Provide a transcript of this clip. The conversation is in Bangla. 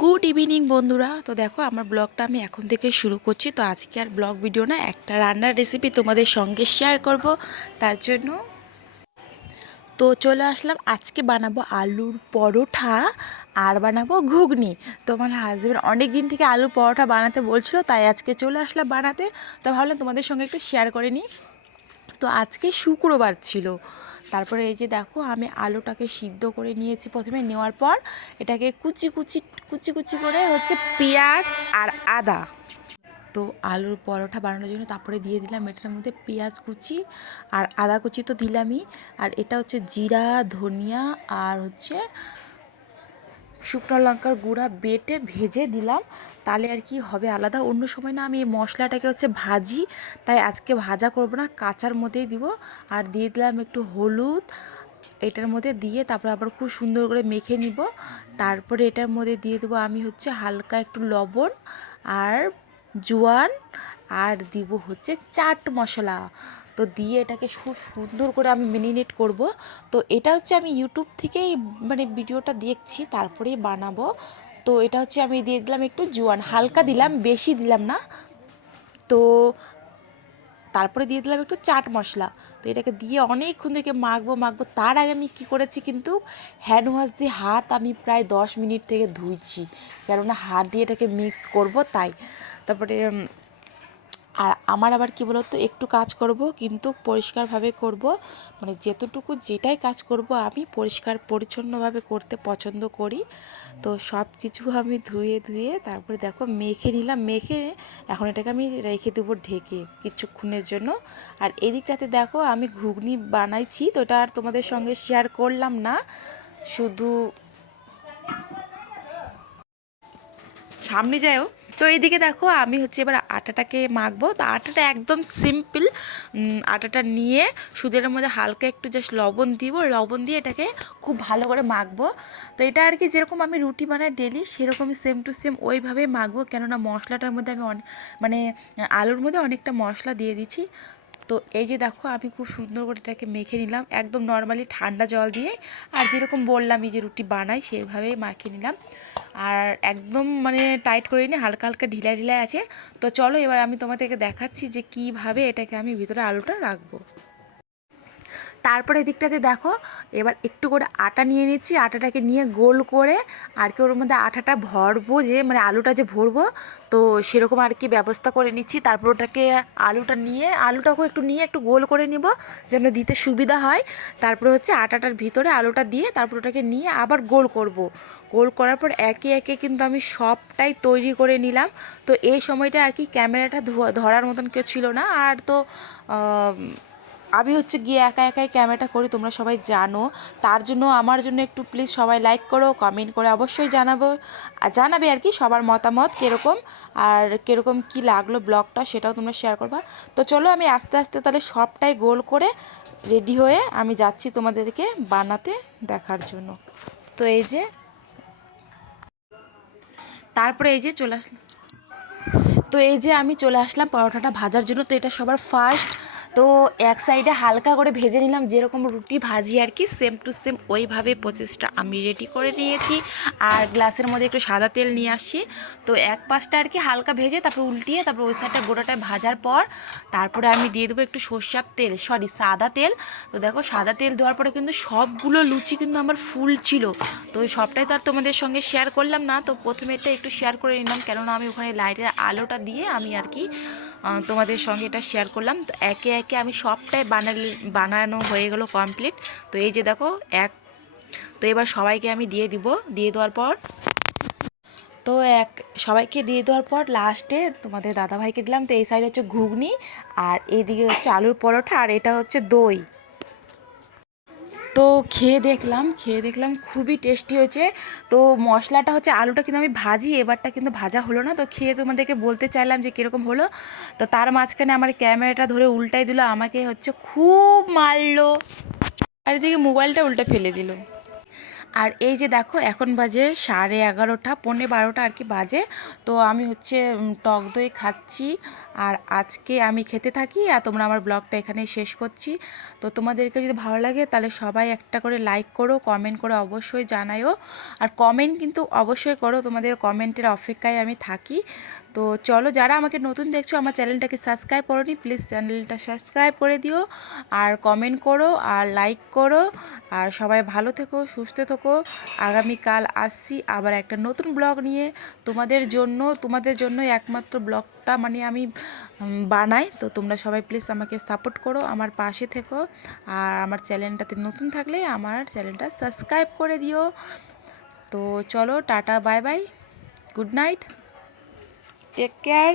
গুড ইভিনিং বন্ধুরা। তো দেখো, আমার ব্লগটা আমি এখন থেকে শুরু করছি। তো আজকে আর ব্লগ ভিডিও না, একটা রান্নার রেসিপি তোমাদের সঙ্গে শেয়ার করব। তার জন্য তো চলে আসলাম। আজকে বানাবো আলুর পরোঠা, আর বানাবো ঘুগনি। তো আমার হাজব্যান্ড অনেক দিন থেকে আলুর পরোঠা বানাতে বলছিল, তাই আজকে চলে আসলাম বানাতে। তো ভাবলাম তোমাদের সঙ্গে একটু শেয়ার করে নিই। তো আজকে শুক্রবার ছিল। তারপরে এই যে দেখো, আমি আলুটাকে সিদ্ধ করে নিয়েছি প্রথমে। নেওয়ার পর এটাকে কুচি কুচি কুচি কুচি করে হচ্ছে পেঁয়াজ আর আদা। তো আলুর পরোটা বানানোর জন্য তারপরে দিয়ে দিলাম এটার মধ্যে পেঁয়াজ কুচি আর আদা কুচি তো দিলামই। আর এটা হচ্ছে জিরা, ধনিয়া আর হচ্ছে শুকনো লঙ্কার গুঁড়া বেটে ভেজে দিলাম। তাহলে আর কি হবে আলাদা, অন্য সময় না আমি এই মশলাটাকে হচ্ছে ভাজি, তাই আজকে ভাজা করব না, কাঁচার মধ্যেই দিব। আর দিয়ে দিলাম একটু হলুদ, এটার মধ্যে দিয়ে তারপরে আবার খুব সুন্দর করে মেখে নিব। তারপরে এটার মধ্যে দিয়ে দেবো আমি হচ্ছে হালকা একটু লবণ আর জোয়ান আর দিব হচ্ছে চাট মশলা। তো দিয়ে এটাকে খুব সুন্দর করে আমি মিনিনেট করব। তো এটা হচ্ছে আমি ইউটিউব থেকেই মানে ভিডিওটা দেখছি তারপরেই বানাবো। তো এটা হচ্ছে আমি দিয়ে দিলাম একটু জোয়ান, হালকা দিলাম, বেশি দিলাম না। তো তারপরে দিয়ে দিলাম একটু চাট মশলা। তো এটাকে দিয়ে অনেকক্ষণ থেকে মাখবো মাখবো। তার আগে আমি কী করেছি কিন্তু হ্যান্ড ওয়াশ দিয়ে হাত আমি প্রায় দশ মিনিট থেকে ধুইছি। কেননা হাত দিয়ে এটাকে মিক্স করব, তাই। তারপরে আর আমার আবার কী বলতো, একটু কাজ করব, কিন্তু পরিষ্কারভাবে করব। মানে যেতটুকু যেটাই কাজ করব, আমি পরিষ্কার পরিচ্ছন্নভাবে করতে পছন্দ করি। তো সব কিছু আমি ধুয়ে ধুয়ে তারপরে দেখো, মেখে নিলাম। মেখে এখন এটাকে আমি রেখে দেবো ঢেকে কিছুক্ষণের জন্য। আর এদিকটাতে দেখো, আমি ঘুগনি বানাইছি, তো এটা আর তোমাদের সঙ্গে শেয়ার করলাম না। শুধু সামনে যায়ও তো এদিকে দেখো, আমি হচ্ছে এবার আটাটাকে মাখবো। তো আটাটা একদম সিম্পল আটাটা নিয়ে সুদের মধ্যে হালকা একটু জাস্ট লবণ দিব। লবণ দিয়ে এটাকে খুব ভালো করে মাখবো। তো এটা আর কি যেরকম আমি রুটি বানাই ডেলি সেরকমই সেম টু সেম ওইভাবেই মাখবো। কেননা মশলাটার মধ্যে আমি মানে আলুর মধ্যে অনেকটা মশলা দিয়ে দিচ্ছি। তো এই যে দেখো, আমি খুব সুন্দর করে এটাকে মেখে নিলাম। একদম নর্মালি ঠান্ডা জল দিয়ে। আর যেরকম বললাম, এই যে রুটি বানাই, সেভাবেই মাখিয়ে নিলাম। আর একদম মানে টাইট করে নিই হালকা হালকা ঢিলা ঢিলা আছে। তো চলো, এবার আমি তোমাদেরকে দেখাচ্ছি যে কীভাবে এটাকে আমি ভিতরে আলুটা রাখব। তারপরে এদিকটাতে দেখো, এবার একটু করে আটা নিয়ে নিচ্ছি, আটাটাকে নিয়ে গোল করে আর কি ওর মধ্যে আটাটা ভরবো যে মানে আলুটা যে ভরবো, তো সেরকম আর কি ব্যবস্থা করে নিচ্ছি। তারপর ওটাকে আলুটা নিয়ে, আলুটাকেও একটু নিয়ে একটু গোল করে নিব যেন দিতে সুবিধা হয়। তারপরে হচ্ছে আটাটার ভিতরে আলুটা দিয়ে তারপর ওটাকে নিয়ে আবার গোল করব। গোল করার পর একে একে কিন্তু আমি সবটাই তৈরি করে নিলাম। তো এই সময়টা আর কি ক্যামেরাটা ধরার মতন কেউ ছিল না। আর তো আমি হচ্ছে গিয়ে একা একাই ক্যামেরাটা করি, তোমরা সবাই জানো। তার জন্য, আমার জন্য একটু প্লিজ সবাই লাইক করো কমেন্ট করে অবশ্যই জানাব। আর জানাবে আর কি সবার মতামত কীরকম, আর কীরকম কি লাগল ব্লগটা সেটাও তোমরা শেয়ার করবা। তো চলো আমি আস্তে আস্তে তাহলে সবটাই গোল করে রেডি হয়ে আমি যাচ্ছি তোমাদেরকে বানাতে দেখার জন্য। তো এই যে, তারপরে এই যে চলে আসলাম। তো এই যে আমি চলে আসলাম, পরোটাটা ভাজার জন্য। তো এটা সবার ফার্স্ট তো এক সাইডে হালকা করে ভেজে নিলাম, যেরকম রুটি ভাজি আর কি সেম টু সেম ওইভাবে প্রসেসটা আমি রেডি করে নিয়েছি। আর গ্লাসের মধ্যে একটু সাদা তেল নিয়ে আসছি। তো এক পাশটা আর কি হালকা ভেজে তারপর উল্টিয়ে তারপর ওই সাইডটা গোটাটায় ভাজার পর তারপরে আমি দিয়ে দেবো একটু সর্ষার তেল সরি সাদা তেল। তো দেখো সাদা তেল দেওয়ার পরে কিন্তু সবগুলো লুচি কিন্তু আমার ফুল ছিল। তো সবটাই তো আর তোমাদের সঙ্গে শেয়ার করলাম না। তো প্রথমে এটা একটু শেয়ার করে নিলাম, কেননা আমি ওখানে লাইটের আলোটা দিয়ে আমি আর কি তোমাদের সঙ্গে এটা শেয়ার করলাম। তো একে একে আমি সবটাই বানালি, বানানো হয়ে গেল কমপ্লিট তো এই যে দেখো, এক তো এবার সবাইকে আমি দিয়ে দিব। দিয়ে দেওয়ার পর তো এক সবাইকে দিয়ে দেওয়ার পর লাস্টে তোমাদের দাদাভাইকে দিলাম। তো এই সাইডে হচ্ছে ঘুগনি, আর এইদিকে হচ্ছে আলুর পরোটা, আর এটা হচ্ছে দই। তো খেয়ে দেখলাম খেয়ে দেখলাম খুবই টেস্টি হয়েছে। তো মশলাটা হচ্ছে আলুটা কিন্তু আমি ভাজি, এবারটা কিন্তু ভাজা হলো না। তো খেয়ে তোমাদেরকে বলতে চাইলাম যে কীরকম হলো। তো তার মাঝখানে আমার ক্যামেরাটা ধরে উল্টাই দিল, আমাকে হচ্ছে খুব মারলো। আর এদিকে মোবাইলটা উল্টে ফেলে দিল। আর এই যে দেখো, এখন বাজে সাড়ে এগারোটা, পৌনে বারোটা আর কি বাজে। তো আমি হচ্ছে টক দই খাচ্ছি। আর আজকে আমি খেতে থাকি আর তোমরা আমার ব্লগটা এখানেই শেষ করছি। তো তোমাদেরকে যদি ভালো লাগে তাহলে সবাই একটা করে লাইক করো কমেন্ট করে অবশ্যই জানায়ও। আর কমেন্ট কিন্তু অবশ্যই করো, তোমাদের কমেন্টের অপেক্ষায় আমি থাকি। তো চলো যারা আমাকে নতুন দেখছ, আমার চ্যানেলটাকে সাবস্ক্রাইব করোনি প্লিজ চ্যানেলটা সাবস্ক্রাইব করে দিও। আর কমেন্ট করো আর লাইক করো। আর সবাই ভালো থেকো, সুস্থ থেকো। আগামীকাল আসছি আবার একটা নতুন ব্লগ নিয়ে। তোমাদের জন্য তোমাদের জন্য একমাত্র ব্লগটা মানে আমি বানাই। তো তোমরা সবাই প্লিজ আমাকে সাপোর্ট করো আমার পাশে থেকো। আর আমার চ্যানেলটাতে নতুন থাকলে আমার চ্যানেলটা সাবস্ক্রাইব করে দিও। তো চলো, ta ta bye bye good night take care